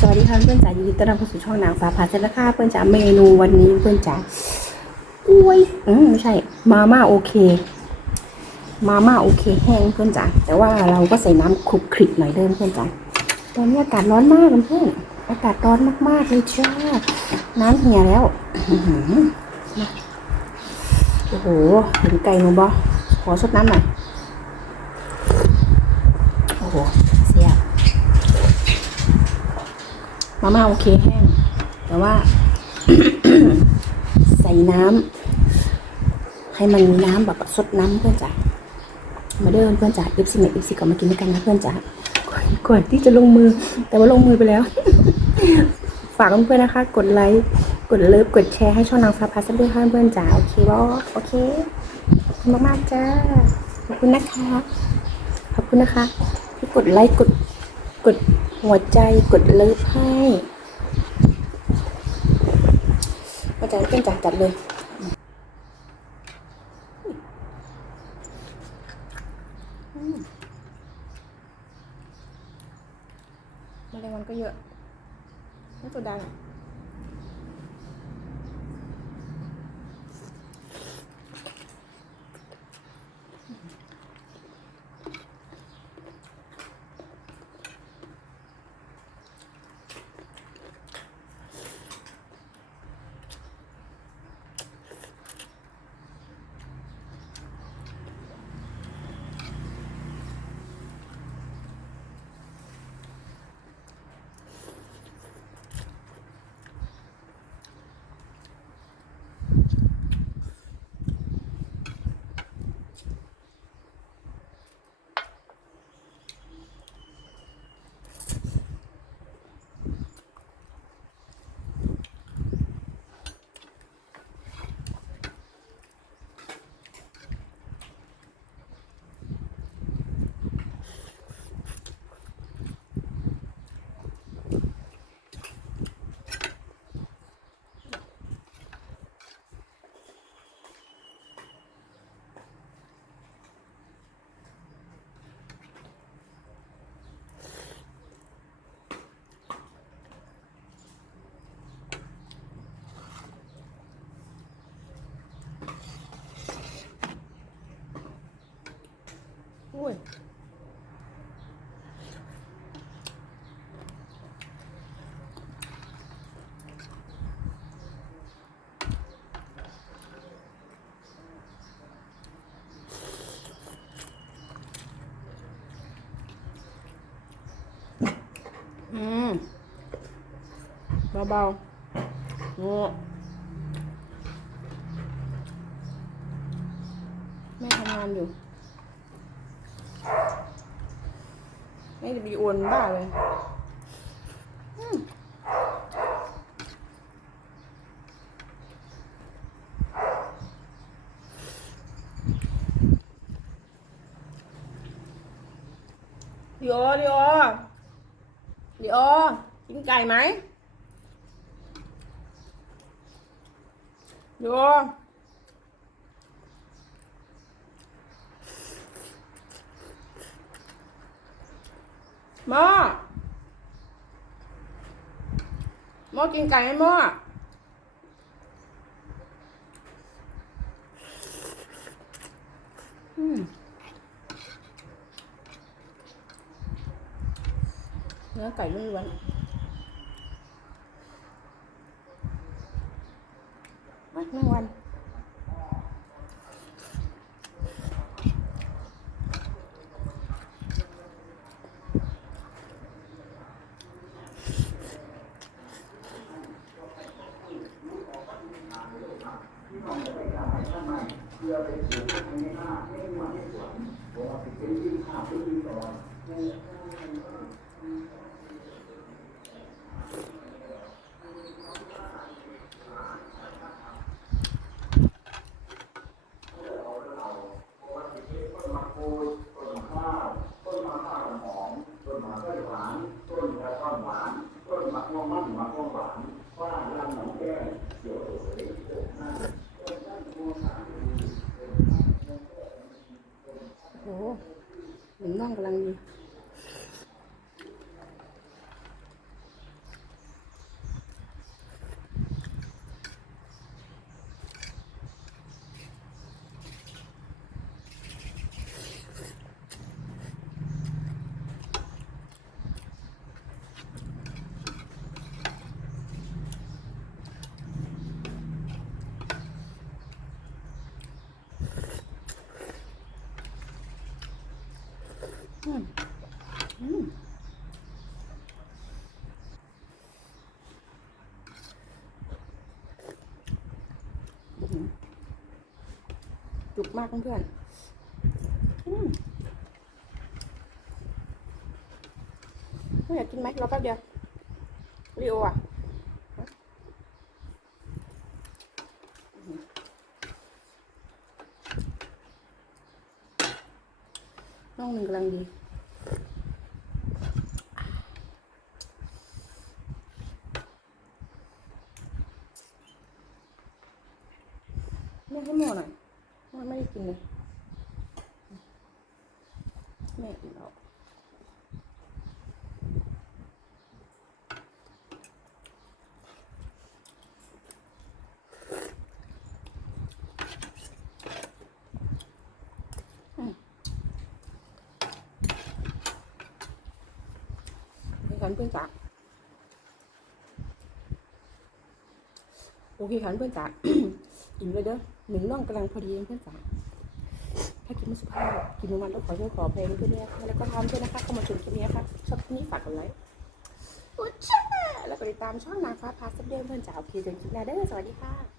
สวัสดีค่ะเพื่อนจ๋ายินดีต้อนรับเข้าสู่ช่องนางฟ้าพาเซนนะคะเพื่อนจ๋าเมนูวันนี้เพื่อนจ๋าอุ้ยอืมไม่ใช่ มาม่าโอเค มาม่าโอเคแห้งเพื่อนจ๋าแต่ว่าเราก็ใส่น้ำคลุกคลิกหน่อยเดิมเพื่อนจ๋าตอนนี้อากาศร้อนมากเพื่อนอากาศร้อนมากๆเลยจ้าน้ำเหี่ยแล้วโอ้โหเห็นไก่หนูบอขอสดน้ำหน่อยโอ้โหเสีย มาม่าโอเคแห้ง แต่ว่า ใส่น้ำให้มันมีน้ำแบบสดน้ำเพื่อนจ๋ามาเดินเพื่อนจ๋าเอฟซีไหนเอฟซีก็มากินด้วยกันนะเพื่อนจ๋าก่อนก่อนที่จะลงมือ แต่ว่าลงมือไปแล้ว ฝากเพื่อนๆนะคะ กดไลค์กดเลิฟกดแชร์ให้ช่องนางฟ้าพาสด้วยค่ะเพื่อนจ๋าโอเคบอโอเคขอบคุณมากๆจ้าขอบคุณนะคะ ขอบคุณนะคะ ที่กดไลค์กดกด หัวใจกดเลิฟให้ หัวใจเต้นจัดจัดเลยมแมลงวันก็เยอะไม่ตัวดัง อืมเบาๆโอ้แม่ทำงานอยู่ไม่จะมีอวนบ้าเลยอืมเดี๋ยวเดี๋ยว เดี๋ยวกินไก่ไหมเดี๋ยวหม้อหม้อกินไก่ไหมหม้ออืม เนื้อไก่ล้วนๆมาแมงวันอ หมาก็หวาน ต้นกระท่อนหวาน ต้นหมักม่วงมั่นหมัม่วงหวานว่าลำหนองแก้วเขียวสวยเอ้โมอ้หนุ่มน้องกำลังดี จุกมากเพื่อนๆอืมไม่อยากกินไหมรอแป๊บเดียวรีโออะอื้องหนึ่งกำลังดี แม่ให้หมอหน่อยแม่ไม่ได้กินเลยแม่กินแล้วขันเพื่อนจ๋าโอเคค่ะเพื่อนจ๋าก มเลยเด้อหนึ่งน่องกำลังพอดีเองเพื่อนจ๋าถ้ากินไม่สุภาพกินมันต้องขอโทษขออภัยเพื่อนๆนะคะแล้วก็ทำด้วยนะคะเข้ามาชมคลิปนี้นะคะชอบคลิปนี้ฝากกดไลค์กดแชร์แล้วก็ติดตามช่องนางฟ้าพาสเดนเพื่อนจ๋าโอเคจนคลิปหน้าเด้อสวัสดีค่ะ